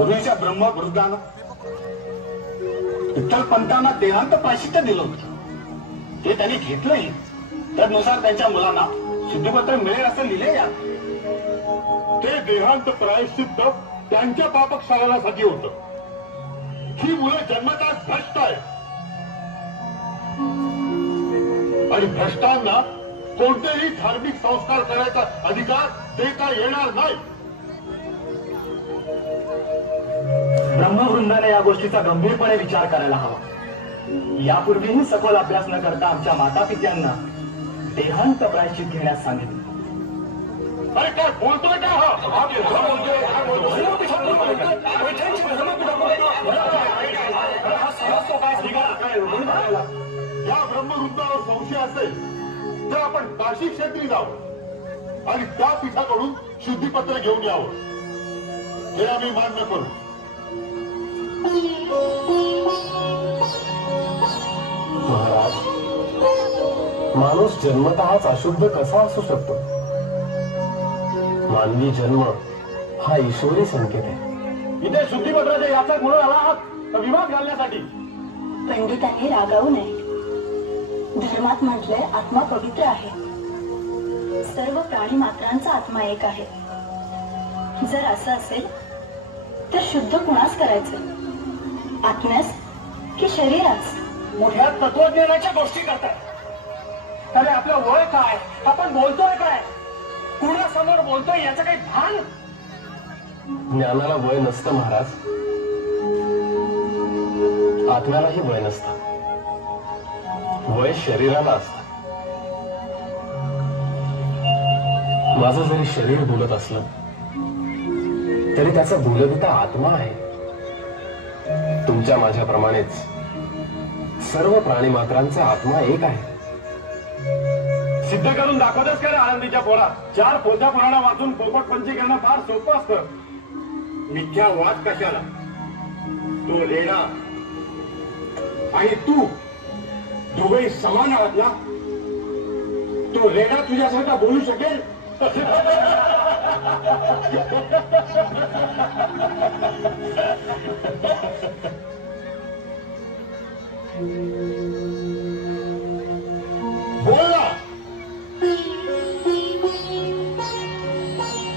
पूर्वीच्या ब्रह्मवृद्धानं विठ्ठल पंतांना देहांत प्रायश्चित्त दिलं होतं, ते त्यांनी घेतलंही. त्यानुसार त्यांच्या मुलांना शुद्धीपत्र मिळेल असं लिहिले या. ते देहांत प्रायश्चित्त त्यांच्या पापक्षालनासाठी होतं. ही मुलं जन्मतःच भ्रष्ट आहे आणि भ्रष्टांना कोणतेही धार्मिक संस्कार करायचा अधिकार देता येणार नाही. ब्रह्मवृंदाने या गोष्टीचा गंभीरपणे विचार करायला हवा. यापूर्वीही सखोल अभ्यास न करता आमच्या माता पित्यांना देहांत प्रायश्चित घेण्यास सांगितले. अरे काय बोलतोय का या ब्रह्मवृंदावर संशय असेल तर आपण काशी क्षेत्री जावं आणि त्या पीठाकडून शुद्धीपत्र घेऊन यावं. हे आम्ही मान्य करू. महाराज, माणूस जन्मतःच अशुद्ध कसा असू शकतो? मानवी जन्म हा ईश्वरी संकेत आहे. इथे शुद्धीपत्राच्या याचा म्हणून आला आहात विवाद घालण्यासाठी. पंडितांनी रागावू नये. धर्मात म्हटलंय आत्मा पवित्र आहे. सर्व प्राणी मात्रांचा आत्मा एक आहे. जर असं असेल तर शुद्ध कुणास करायचं, आत्म्यास की शरीरास? मोठ्या तत्वज्ञानाच्या गोष्टी करतात. अरे आपलं वय काय, आपण बोलतोय काय, कुणासमोर बोलतोय याचं काही भान? ज्ञानाला वय नसतं महाराज, आत्म्यालाही वय नसतं. वय शरीराला असतं. माझं जरी शरीर बोलत असलं तरी त्याचा बोलविता आत्मा आहे. तुमच्या माझ्याप्रमाणेच सर्व प्राणी मात्रांचा आत्मा एक आहे. सिद्ध करून दाखवतच काय आनंदीच्या पोरात? 4 पोथ्या पुराणा वाचून पोपट पंची करणं फार सोपं असतं. मिथ्या वाद कशाला? तो रेडा आणि तू दोघे समान आहात ना? तो रेडा तुझ्यासारखा बोलू शकेल? बोल ना.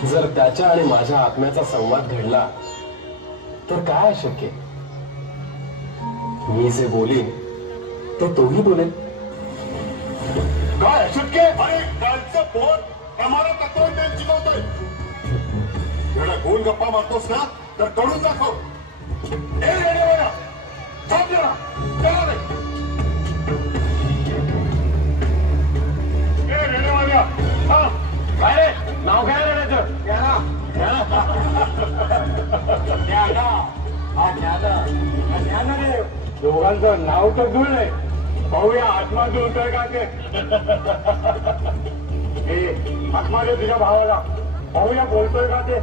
जर त्याच्या आणि माझ्या आत्म्याचा संवाद घडला तर काय अशक्य? मी जे बोलीन ते तोही बोलेल. काय अशक्य? आणि कालचं पोट आम्हाला तत्वज्ञान शिकवतोय. एवढा गोल गप्पा मारतोस ना तर कळून दाखव. ए रेड्या, थांब जरा. चला रे. ए रेड्या, थांब. काय रे, नाव काय रेड्याचं? दोघांचं नाव तर जुळलंय. पाहूया आत्मा जुळतोय का ते. आत्मा दे तुझ्या भावाला, पाहूया बोलतोय का ते.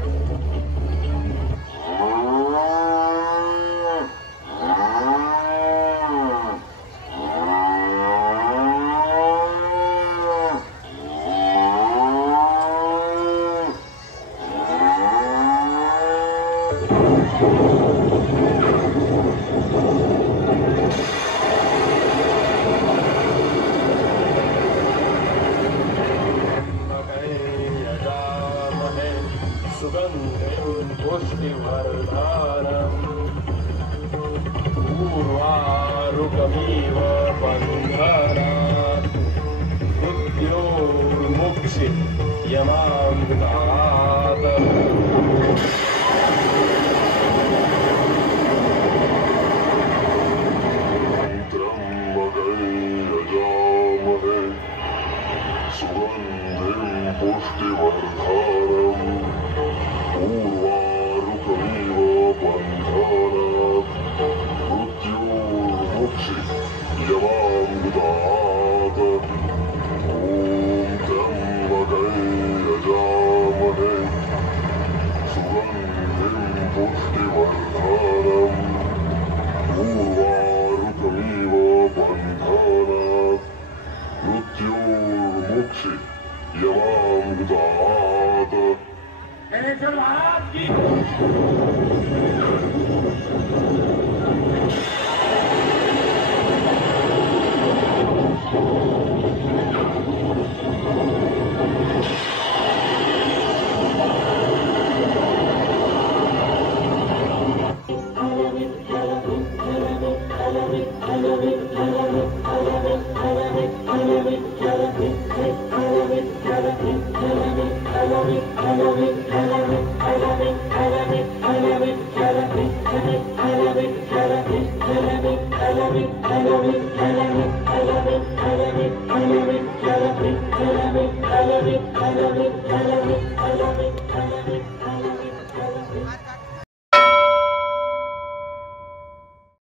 पूर्वारुकमिव बन्धनात् मृत्योर्मुक्षि यमामृतात्. सुगन्धिं पुष्टिवर्धनम् पूर्वारुकमिव बन्धनात् मृत्योर्मुक्षि यमामृतात्. ॐ त्र्यम्बकै यजामहे सुगन्धिं पुष्टिवर्धनम् पूर्वारुकमिव बन्धनात् मृत्योर्मुक्षि यमामृतात्. महाराज की I love it.